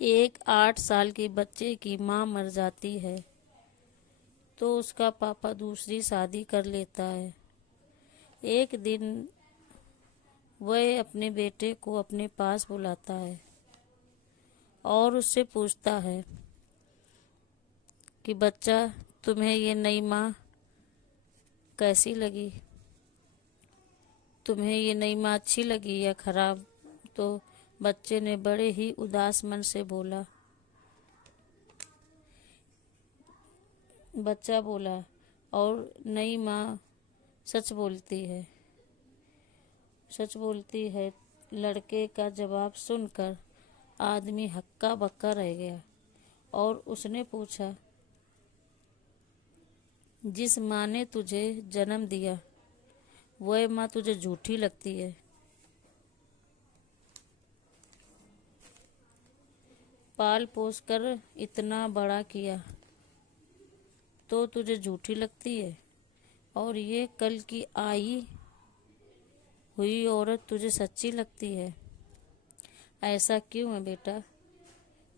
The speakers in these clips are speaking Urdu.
ایک 8 سال کے بچے کی ماں مر جاتی ہے تو اس کا پاپا دوسری شادی کر لیتا ہے۔ ایک دن وہ اپنے بیٹے کو اپنے پاس بلاتا ہے اور اس سے پوچھتا ہے کہ بچہ، تمہیں یہ نئی ماں کیسی لگی؟ تمہیں یہ نئی ماں اچھی لگی یا خراب؟ تو بچے نے بڑے ہی اداس من سے بولا۔ بچہ بولا، اور نئی ماں سچ بولتی ہے۔ لڑکے کا جواب سن کر آدمی ہکا بکا رہ گیا اور اس نے پوچھا، جس ماں نے تجھے جنم دیا وہ ماں تجھے جھوٹی لگتی ہے؟ پال پوس کر اتنا بڑا کیا تو تجھے جھوٹی لگتی ہے، اور یہ کل کی آئی ہوئی عورت تجھے سچی لگتی ہے؟ ایسا کیوں ہے بیٹا؟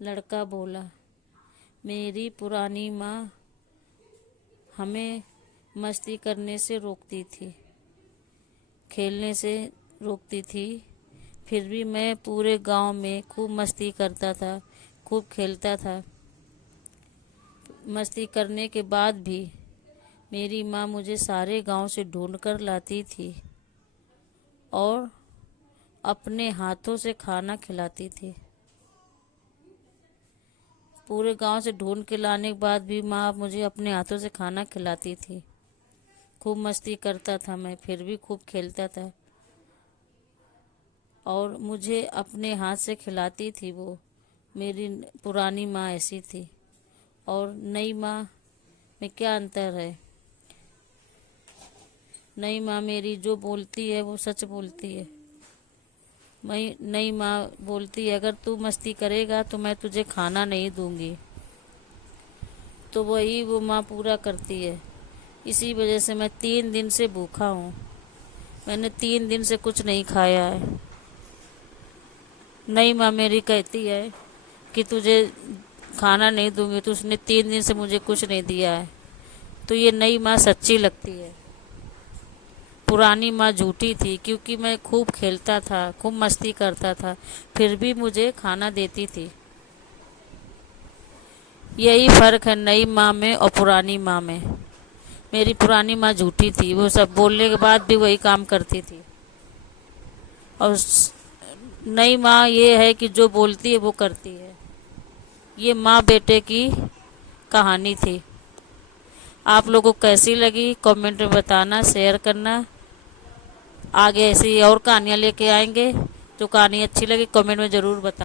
لڑکا بولا، میری پرانی ماں ہمیں مستی کرنے سے روکتی تھی، کھیلنے سے روکتی تھی، پھر بھی میں پورے گاؤں میں خوب مستی کرتا تھا، خوب کھیلتا تھا۔ مستی کرنے کے بعد بھی میری ماں مجھے سارے گاؤں سے ڈھونڈ کر لاتی تھی اور اپنے ہاتھوں سے کھانا کھلاتی تھی۔ پورے گاؤں سے ڈھونڈ کے لانے کے بعد بھی ماں مجھے اپنے ہاتھوں سے کھانا کھلاتی تھی۔ خوب مستی کرتا تھا میں، پھر بھی خوب کھیلتا تھا، اور مجھے اپنے ہاتھ سے کھلاتی تھی وہ۔ میری پرانی ماں ایسی تھی، اور نئی ماں میں کیا انتر ہے؟ نئی ماں میری جو بولتی ہے وہ سچ بولتی ہے۔ نئی ماں بولتی ہے، اگر تو مستی کرے گا تو میں تجھے کھانا نہیں دوں گی، تو وہی وہ ماں پورا کرتی ہے۔ اسی وجہ سے میں 3 دن سے بھوکا ہوں، میں نے 3 دن سے کچھ نہیں کھایا ہے۔ نئی ماں میری کہتی ہے کہ تجھے کھانا نہیں دوں گی، تو اس نے 3 دن سے مجھے کچھ نہیں دیا ہے، تو یہ نئی ماں سچی لگتی ہے۔ پرانی ماں جھوٹی تھی، کیونکہ میں خوب کھیلتا تھا، خوب مستی کرتا تھا، پھر بھی مجھے کھانا دیتی تھی۔ یہی فرق ہے نئی ماں میں اور پرانی ماں میں۔ میری پرانی ماں جھوٹی تھی، وہ سب بولنے کے بعد بھی وہی کام کرتی تھی، اور نئی ماں یہ ہے کہ جو بولتی ہے وہ کرتی ہے۔ یہ ماں بیٹے کی کہانی تھی۔ آپ لوگوں کو کیسی لگی کمنٹ میں بتانا، شیئر کرنا۔ آگے ایسی اور کہانیاں لے کے آئیں گے، جو کہانی اچھی لگی کمنٹ میں ضرور بتانا۔